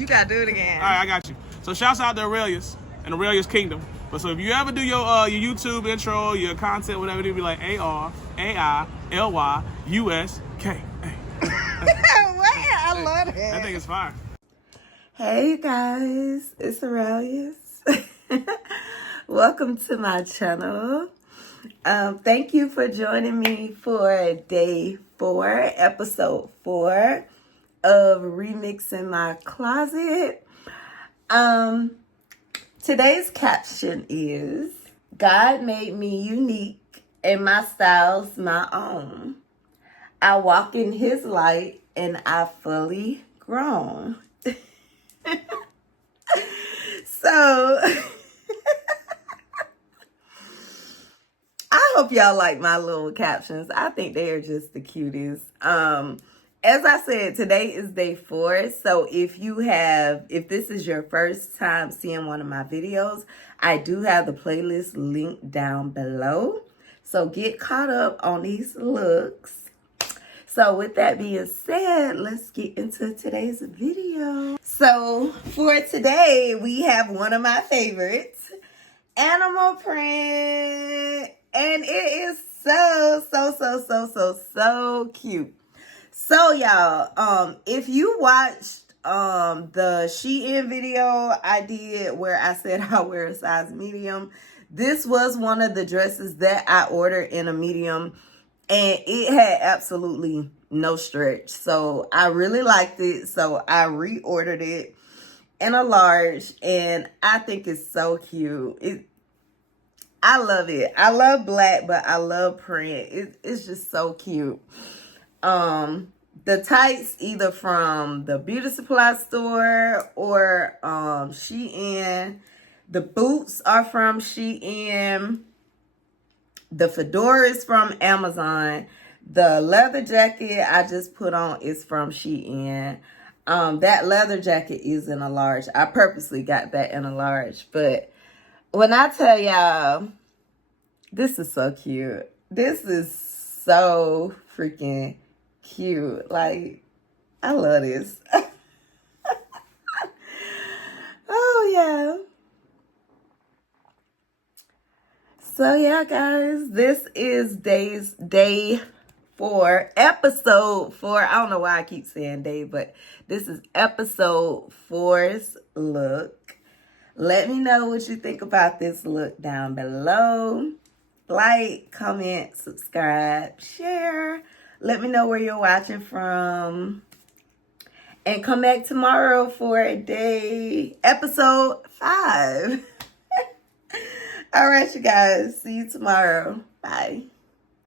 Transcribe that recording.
You gotta do it again. All right, I got you. So shouts out to Arailyus and Arailyus Kingdom. But so if you ever do your YouTube intro, your content, whatever, it'll be like ARAILYUSK. I love that. That thing is fire. Hey guys, it's Arailyus. Welcome to my channel. Thank you for joining me for day 4, episode 4 of Remixing My Closet. Today's caption is, God made me unique and my style's my own. I walk in his light and I fully grown. So, I hope y'all like my little captions. I think they are just the cutest. As I said, today is day 4. So if this is your first time seeing one of my videos, I do have the playlist linked down below. So get caught up on these looks. So with that being said, let's get into today's video. So for today, we have one of my favorites, animal print. And it is so cute. So y'all, if you watched the Shein video I did where I said I wear a size medium, this was one of the dresses that I ordered in a medium, and it had absolutely no stretch. So I really liked it, so I reordered it in a large, and I think it's so cute. I love it. I love black, but I love print. It's just so cute. The tights either from the beauty supply store or Shein. The boots are from Shein. The fedora is from Amazon. The leather jacket I just put on is from Shein. That leather jacket is in a large. I purposely got that in a large, but when I tell y'all, this is so cute. This is so freaking cute. Like, I love this. Oh, yeah. So, yeah, guys, this is day 4, episode 4. I don't know why I keep saying day, but this is episode 4's look. Let me know what you think about this look down below. Like, comment, subscribe, share. Let me know where you're watching from. And come back tomorrow for episode 5. All right, you guys. See you tomorrow. Bye.